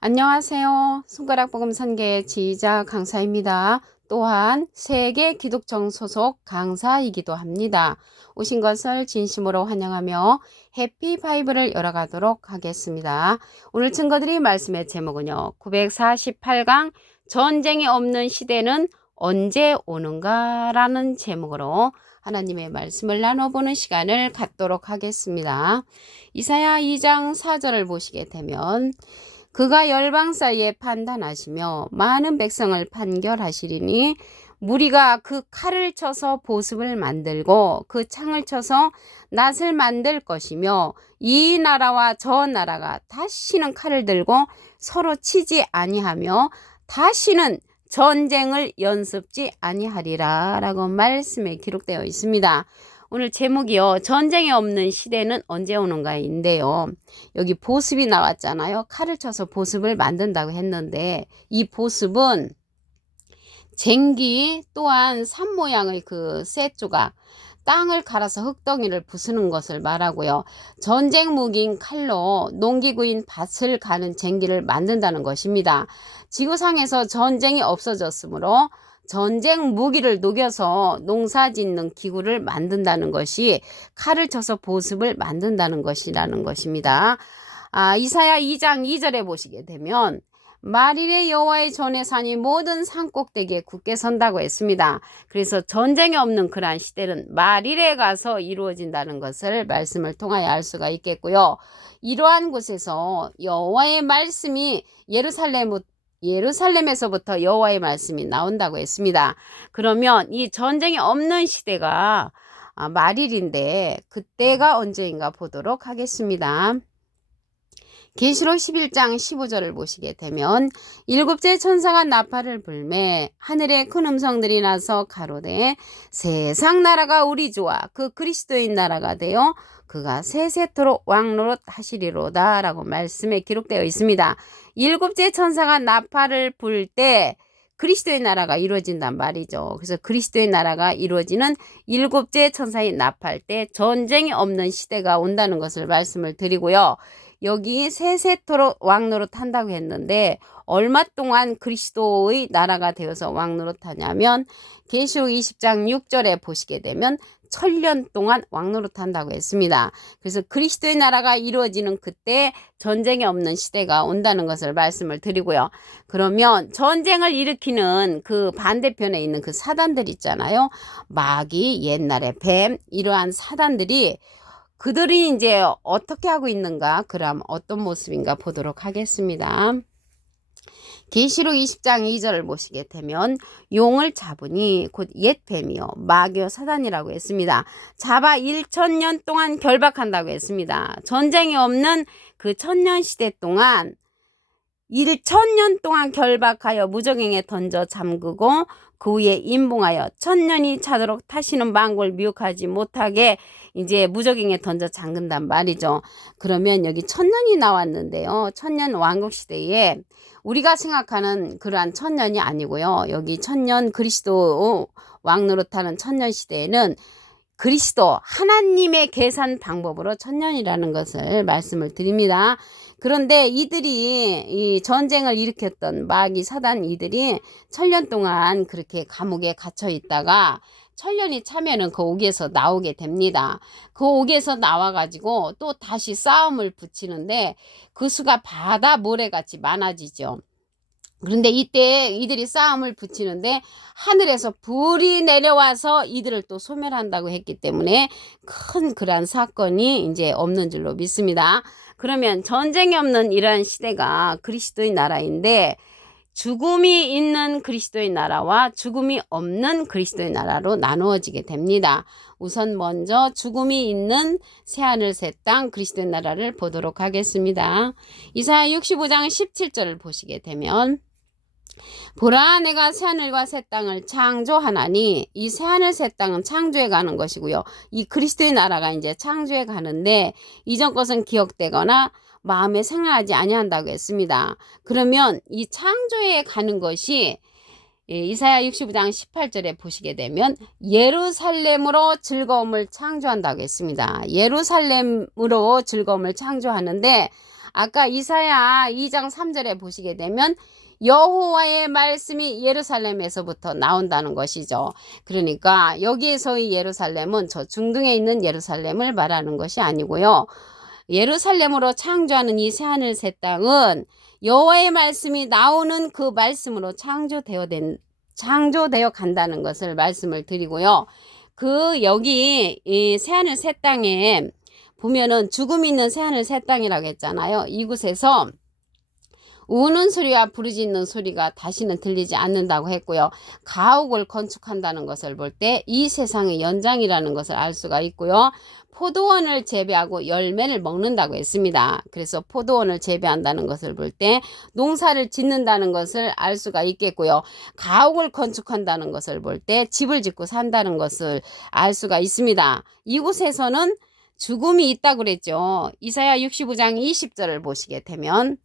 안녕하세요. 손가락 복음 선계 지휘자 강사입니다. 또한 세계 기독정 소속 강사이기도 합니다. 오신 것을 진심으로 환영하며 해피 바이블을 열어가도록 하겠습니다. 오늘 증거드릴 말씀의 제목은요. 948강 전쟁이 없는 시대는 언제 오는가? 라는 제목으로 하나님의 말씀을 나눠보는 시간을 갖도록 하겠습니다. 이사야 2장 4절을 보시게 되면 그가 열방 사이에 판단하시며 많은 백성을 판결하시리니 무리가 그 칼을 쳐서 보습을 만들고 그 창을 쳐서 낫을 만들 것이며 이 나라와 저 나라가 다시는 칼을 들고 서로 치지 아니하며 다시는 전쟁을 연습지 아니하리라 라고 말씀에 기록되어 있습니다. 오늘 제목이요. 전쟁이 없는 시대는 언제 오는가인데요. 여기 보습이 나왔잖아요. 칼을 쳐서 보습을 만든다고 했는데 이 보습은 쟁기 또한 산 모양의 그 쇠 조각 땅을 갈아서 흙덩이를 부수는 것을 말하고요. 전쟁 무기인 칼로 농기구인 밭을 가는 쟁기를 만든다는 것입니다. 지구상에서 전쟁이 없어졌으므로 전쟁 무기를 녹여서 농사 짓는 기구를 만든다는 것이 칼을 쳐서 보습을 만든다는 것이라는 것입니다. 아, 이사야 2장 2절에 보시게 되면 말일의 여호와의 전에 산이 모든 산 꼭대기에 굳게 선다고 했습니다. 그래서 전쟁이 없는 그러한 시대는 말일에 가서 이루어진다는 것을 말씀을 통하여 알 수가 있겠고요. 이러한 곳에서 여호와의 말씀이 예루살렘 예루살렘에서부터 여호와의 말씀이 나온다고 했습니다. 그러면 이 전쟁이 없는 시대가 아, 말일인데 그때가 언제인가 보도록 하겠습니다. 계시록 11장 15절을 보시게 되면 일곱째 천사가 나팔을 불매 하늘에 큰 음성들이 나서 가로되 세상 나라가 우리 주와 그 그리스도인 나라가 되어 그가 세세토록 왕노릇 하시리로다 라고 말씀에 기록되어 있습니다. 일곱째 천사가 나팔을 불 때 그리스도의 나라가 이루어진단 말이죠. 그래서 그리스도의 나라가 이루어지는 일곱째 천사의 나팔 때 전쟁이 없는 시대가 온다는 것을 말씀을 드리고요. 여기 세세토록 왕노릇 한다고 했는데 얼마 동안 그리스도의 나라가 되어서 왕노릇 하냐면 계시록 20장 6절에 보시게 되면 천년 동안 왕노릇 한다고 했습니다. 그래서 그리스도의 나라가 이루어지는 그때 전쟁이 없는 시대가 온다는 것을 말씀을 드리고요. 그러면 전쟁을 일으키는 그 반대편에 있는 그 사단들 있잖아요. 마귀, 옛날에 뱀, 이러한 사단들이 그들이 이제 어떻게 하고 있는가, 그럼 어떤 모습인가 보도록 하겠습니다. 계시록 20장 2절을 보시게 되면 용을 잡으니 곧 옛 뱀이요 마귀요 사단이라고 했습니다. 잡아 1천년 동안 결박한다고 했습니다. 전쟁이 없는 그 천년 시대 동안 1천년 동안 결박하여 무적행에 던져 잠그고 그 후에 임봉하여 천년이 차도록 타시는 망골 미혹하지 못하게 이제 무적행에 던져 잠근단 말이죠. 그러면 여기 천년이 나왔는데요. 천년 왕국 시대에 우리가 생각하는 그러한 천년이 아니고요. 여기 천년 그리스도 왕노릇하는 천년 시대에는 그리스도 하나님의 계산 방법으로 천년이라는 것을 말씀을 드립니다. 그런데 이들이 이 전쟁을 일으켰던 마귀 사단 이들이 천년 동안 그렇게 감옥에 갇혀 있다가 천년이 차면은 그 옥에서 나오게 됩니다. 그 옥에서 나와가지고 또 다시 싸움을 붙이는데 그 수가 바다 모래같이 많아지죠. 그런데 이때 이들이 싸움을 붙이는데 하늘에서 불이 내려와서 이들을 또 소멸한다고 했기 때문에 큰 그러한 사건이 이제 없는 줄로 믿습니다. 그러면 전쟁이 없는 이러한 시대가 그리스도의 나라인데 죽음이 있는 그리스도의 나라와 죽음이 없는 그리스도의 나라로 나누어지게 됩니다. 우선 먼저 죽음이 있는 새하늘 새 땅 그리스도의 나라를 보도록 하겠습니다. 이사야 65장 17절을 보시게 되면 보라 내가 새하늘과 새 땅을 창조하나니 이 새하늘 새 땅은 창조해 가는 것이고요. 이 그리스도의 나라가 이제 창조해 가는데 이전 것은 기억되거나 마음에 생각하지 아니한다고 했습니다. 그러면 이 창조해 가는 것이 예, 이사야 65장 18절에 보시게 되면 예루살렘으로 즐거움을 창조한다고 했습니다. 예루살렘으로 즐거움을 창조하는데 아까 이사야 2장 3절에 보시게 되면 여호와의 말씀이 예루살렘에서부터 나온다는 것이죠. 그러니까 여기에서의 예루살렘은 저 중동에 있는 예루살렘을 말하는 것이 아니고요. 예루살렘으로 창조하는 이 새하늘 새 땅은 여호와의 말씀이 나오는 그 말씀으로 창조되어 된 창조되어 간다는 것을 말씀을 드리고요. 그 여기 이 새하늘 새 땅에 보면은 죽음 있는 새하늘 새 땅이라고 했잖아요. 이곳에서 우는 소리와 부르짖는 소리가 다시는 들리지 않는다고 했고요. 가옥을 건축한다는 것을 볼 때 이 세상의 연장이라는 것을 알 수가 있고요. 포도원을 재배하고 열매를 먹는다고 했습니다. 그래서 포도원을 재배한다는 것을 볼 때 농사를 짓는다는 것을 알 수가 있겠고요. 가옥을 건축한다는 것을 볼 때 집을 짓고 산다는 것을 알 수가 있습니다. 이곳에서는 죽음이 있다고 그랬죠. 이사야 65장 20절을 보시게 되면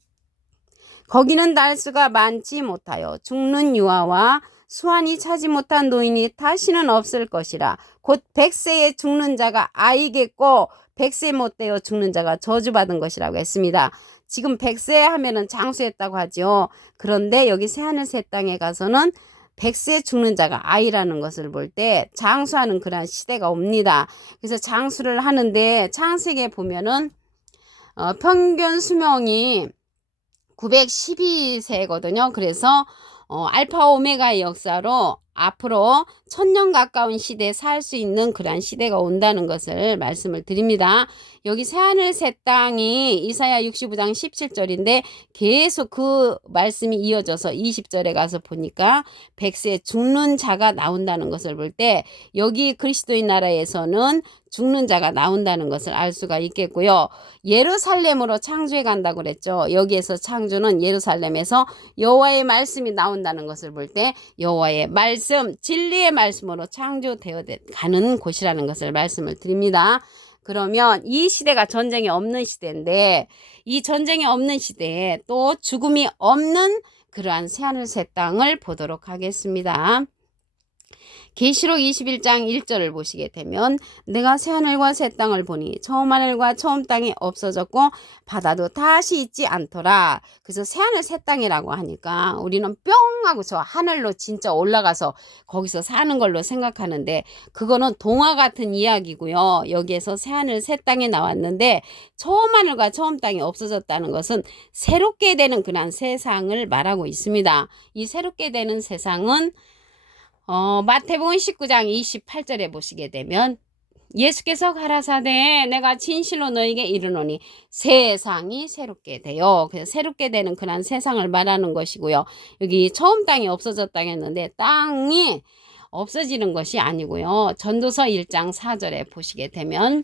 거기는 날수가 많지 못하여 죽는 유아와 수완이 차지 못한 노인이 다시는 없을 것이라 곧 백세에 죽는 자가 아이겠고 백세 못 되어 죽는 자가 저주받은 것이라고 했습니다. 지금 백세 하면은 장수했다고 하죠. 그런데 여기 새하늘 새 땅에 가서는 백세 죽는 자가 아이라는 것을 볼 때 장수하는 그러한 시대가 옵니다. 그래서 장수를 하는데 창세기에 보면은 어, 평균 수명이 912세거든요. 그래서 어, 알파 오메가의 역사로 앞으로 천년 가까운 시대에 살 수 있는 그러한 시대가 온다는 것을 말씀을 드립니다. 여기 새하늘 새 땅이 이사야 65장 17절인데 계속 그 말씀이 이어져서 20절에 가서 보니까 백세 죽는 자가 나온다는 것을 볼 때 여기 그리스도인 나라에서는 죽는 자가 나온다는 것을 알 수가 있겠고요. 예루살렘으로 창조해 간다고 그랬죠. 여기에서 창조는 예루살렘에서 여호와의 말씀이 나온다는 것을 볼 때 여호와의 말씀, 진리의 말씀으로 창조되어 가는 곳이라는 것을 말씀을 드립니다. 그러면 이 시대가 전쟁이 없는 시대인데 이 전쟁이 없는 시대에 또 죽음이 없는 그러한 새하늘 새 땅을 보도록 하겠습니다. 계시록 21장 1절을 보시게 되면 내가 새하늘과 새 땅을 보니 처음 하늘과 처음 땅이 없어졌고 바다도 다시 있지 않더라. 그래서 새하늘 새 땅이라고 하니까 우리는 뿅 하고 저 하늘로 진짜 올라가서 거기서 사는 걸로 생각하는데 그거는 동화 같은 이야기고요. 여기에서 새하늘 새 땅이 나왔는데 처음 하늘과 처음 땅이 없어졌다는 것은 새롭게 되는 그런 세상을 말하고 있습니다. 이 새롭게 되는 세상은 어, 마태복음 19장 28절에 보시게 되면 예수께서 가라사대 내가 진실로 너에게 이르노니 세상이 새롭게 돼요. 그래서 새롭게 되는 그런 세상을 말하는 것이고요. 여기 처음 땅이 없어졌다고 했는데 땅이 없어지는 것이 아니고요. 전도서 1장 4절에 보시게 되면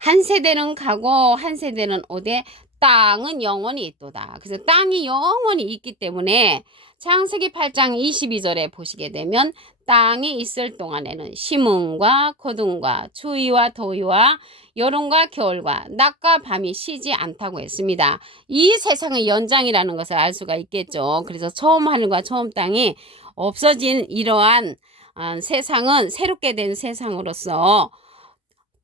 한 세대는 가고 한 세대는 오되 땅은 영원히 있도다. 그래서 땅이 영원히 있기 때문에 창세기 8장 22절에 보시게 되면 땅이 있을 동안에는 심음과 거둠과 추위와 더위와 여름과 겨울과 낮과 밤이 쉬지 않다고 했습니다. 이 세상의 연장이라는 것을 알 수가 있겠죠. 그래서 처음 하늘과 처음 땅이 없어진 이러한 어, 세상은 새롭게 된 세상으로서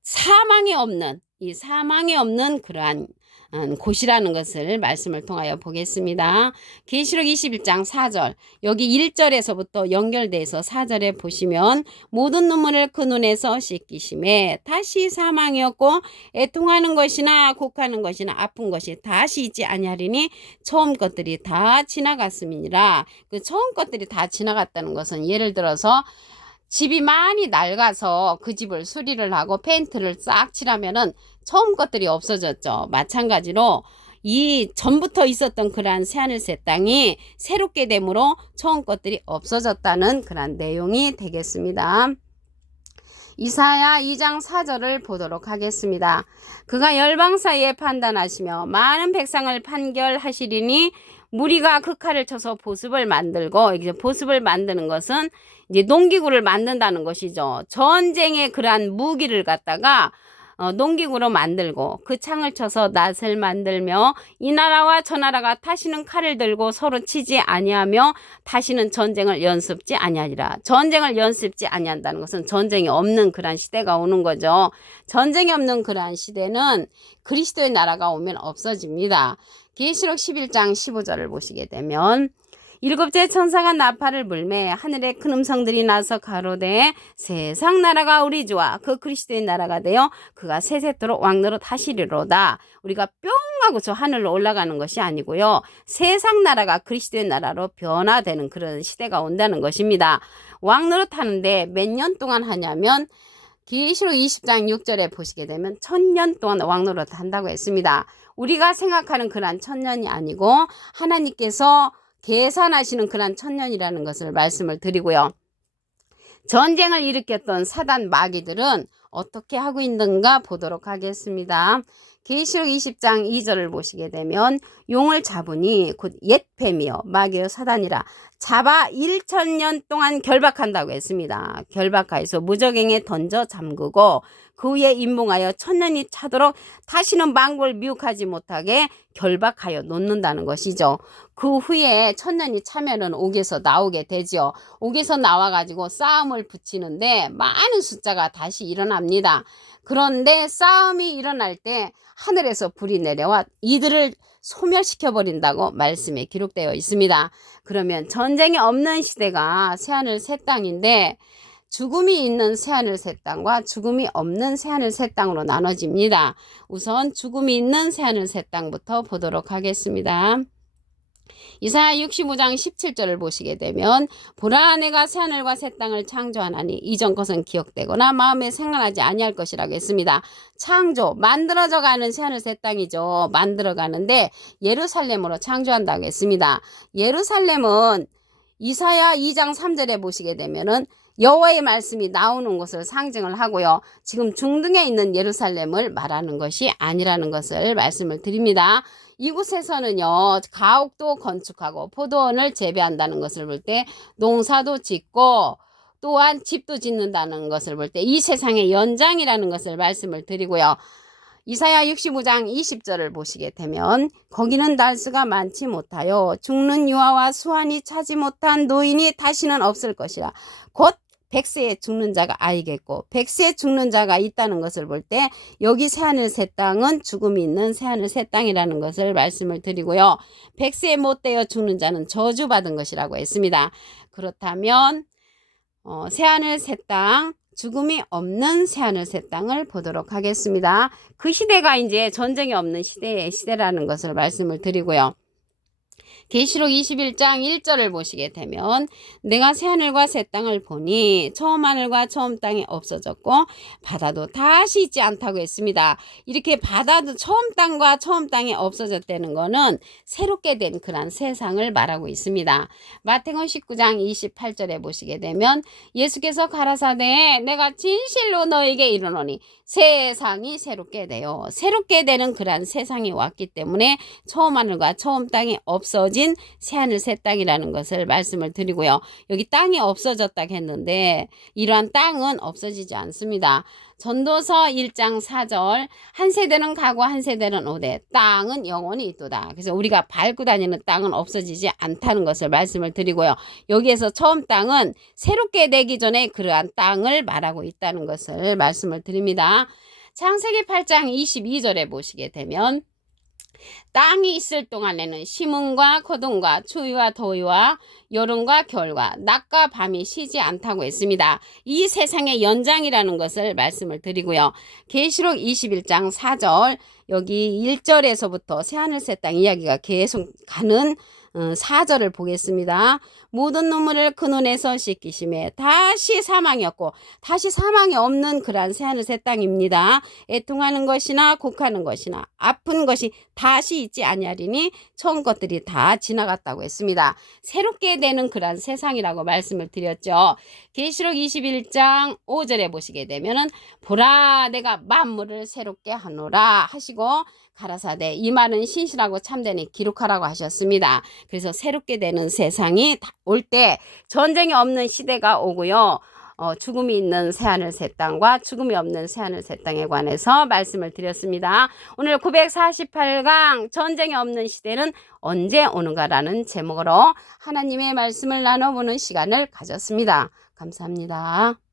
사망이 없는 이 사망이 없는 그러한 음, 곳이라는 것을 말씀을 통하여 보겠습니다. 계시록 21장 4절 여기 1절에서부터 연결돼서 4절에 보시면 모든 눈물을 그 눈에서 씻기심에 다시 사망이었고 애통하는 것이나 곡하는 것이나 아픈 것이 다시 있지 아니하리니 처음 것들이 다 지나갔음이니라 그 처음 것들이 다 지나갔다는 것은 예를 들어서 집이 많이 낡아서 그 집을 수리를 하고 페인트를 싹 칠하면은 처음 것들이 없어졌죠. 마찬가지로 이 전부터 있었던 그러한 새하늘 새 땅이 새롭게 되므로 처음 것들이 없어졌다는 그런 내용이 되겠습니다. 이사야 2장 4절을 보도록 하겠습니다. 그가 열방 사이에 판단하시며 많은 백성을 판결하시리니 무리가 그 칼을 쳐서 보습을 만들고 이제 보습을 만드는 것은 이제 농기구를 만든다는 것이죠. 전쟁의 그러한 무기를 갖다가 어, 농기구로 만들고 그 창을 쳐서 낫을 만들며 이 나라와 저 나라가 다시는 칼을 들고 서로 치지 아니하며 다시는 전쟁을 연습지 아니하리라. 전쟁을 연습지 아니한다는 것은 전쟁이 없는 그러한 시대가 오는 거죠. 전쟁이 없는 그러한 시대는 그리스도의 나라가 오면 없어집니다. 계시록 11장 15절을 보시게 되면 일곱째 천사가 나팔을 불매 하늘에 큰 음성들이 나서 가로되 세상 나라가 우리 주와 그 그리스도의 나라가 되어 그가 세세토록 왕노릇 하시리로다. 우리가 뿅 하고 저 하늘로 올라가는 것이 아니고요. 세상 나라가 그리스도의 나라로 변화되는 그런 시대가 온다는 것입니다. 왕노릇 하는데 몇 년 동안 하냐면 계시록 20장 6절에 보시게 되면 천년 동안 왕노릇 한다고 했습니다. 우리가 생각하는 그러한 천년이 아니고 하나님께서 계산하시는 그러한 천년이라는 것을 말씀을 드리고요. 전쟁을 일으켰던 사단 마귀들은 어떻게 하고 있는가 보도록 하겠습니다. 계시록 20장 2절을 보시게 되면 용을 잡으니 곧 옛뱀이요 마귀요 사단이라 잡아 1천년 동안 결박한다고 했습니다. 결박하여서 무적행에 던져 잠그고 그 후에 임봉하여 천년이 차도록 다시는 망골 미혹하지 못하게 결박하여 놓는다는 것이죠. 그 후에 천년이 차면은 옥에서 나오게 되죠. 옥에서 나와가지고 싸움을 붙이는데 많은 숫자가 다시 일어납니다. 그런데 싸움이 일어날 때 하늘에서 불이 내려와 이들을 소멸시켜 버린다고 말씀에 기록되어 있습니다. 그러면 전쟁이 없는 시대가 새하늘 새 땅인데 죽음이 있는 새하늘 새 땅과 죽음이 없는 새하늘 새 땅으로 나눠집니다. 우선 죽음이 있는 새하늘 새 땅부터 보도록 하겠습니다. 이사야 65장 17절을 보시게 되면 보라 내가 새하늘과 새 땅을 창조하나니 이전 것은 기억되거나 마음에 생각나지 아니할 것이라고 했습니다. 창조 만들어져 가는 새하늘 새 땅이죠. 만들어 가는데 예루살렘으로 창조한다고 했습니다. 예루살렘은 이사야 2장 3절에 보시게 되면은 여호와의 말씀이 나오는 것을 상징을 하고요. 지금 중등에 있는 예루살렘을 말하는 것이 아니라는 것을 말씀을 드립니다. 이곳에서는요, 가옥도 건축하고 포도원을 재배한다는 것을 볼 때 농사도 짓고 또한 집도 짓는다는 것을 볼 때 이 세상의 연장이라는 것을 말씀을 드리고요. 이사야 65장 20절을 보시게 되면 거기는 날수가 많지 못하여 죽는 유아와 수완이 차지 못한 노인이 다시는 없을 것이라 곧 백세에 죽는 자가 아이겠고 백세에 죽는 자가 있다는 것을 볼 때 여기 새하늘 새 땅은 죽음이 있는 새하늘 새 땅이라는 것을 말씀을 드리고요. 백세에 못 되어 죽는 자는 저주받은 것이라고 했습니다. 그렇다면 어, 새하늘 새 땅, 죽음이 없는 새하늘 새 땅을 보도록 하겠습니다. 그 시대가 이제 전쟁이 없는 시대의 시대라는 것을 말씀을 드리고요. 계시록 21장 1절을 보시게 되면 내가 새하늘과 새 땅을 보니 처음 하늘과 처음 땅이 없어졌고 바다도 다시 있지 않다고 했습니다. 이렇게 바다도 처음 땅과 처음 땅이 없어졌다는 거는 새롭게 된 그런 세상을 말하고 있습니다. 마태복음 19장 28절에 보시게 되면 예수께서 가라사대 내가 진실로 너에게 이르노니 세상이 새롭게 되어 새롭게 되는 그러한 세상이 왔기 때문에 처음 하늘과 처음 땅이 없어 진 새하늘 새 땅이라는 것을 말씀을 드리고요. 여기 땅이 없어졌다 했는데 이러한 땅은 없어지지 않습니다. 전도서 1장 4절 한 세대는 가고 한 세대는 오되 땅은 영원히 있도다. 그래서 우리가 밟고 다니는 땅은 없어지지 않다는 것을 말씀을 드리고요. 여기에서 처음 땅은 새롭게 되기 전에 그러한 땅을 말하고 있다는 것을 말씀을 드립니다. 창세기 8장 22절에 보시게 되면 땅이 있을 동안에는 심음과 거둠과 추위와 더위와 여름과 겨울과 낮과 밤이 쉬지 않다고 했습니다. 이 세상의 연장이라는 것을 말씀을 드리고요. 계시록 21장 4절 여기 1절에서부터 새하늘 새 땅 이야기가 계속 가는 어, 4절을 보겠습니다. 모든 눈물을 그 눈에서 씻기심에 다시 사망이었고 다시 사망이 없는 그러한 새하늘 새 땅입니다. 애통하는 것이나 곡하는 것이나 아픈 것이 다시 있지 아니하리니 처음 것들이 다 지나갔다고 했습니다. 새롭게 되는 그러한 세상이라고 말씀을 드렸죠. 계시록 21장 5절에 보시게 되면은 보라 내가 만물을 새롭게 하노라 하시고 가라사대 이 말은 신실하고 참되니 기록하라고 하셨습니다. 그래서 새롭게 되는 세상이 올 때 전쟁이 없는 시대가 오고요. 어, 죽음이 있는 새하늘 새 땅과 죽음이 없는 새하늘 새 땅에 관해서 말씀을 드렸습니다. 오늘 948강 전쟁이 없는 시대는 언제 오는가라는 제목으로 하나님의 말씀을 나눠보는 시간을 가졌습니다. 감사합니다.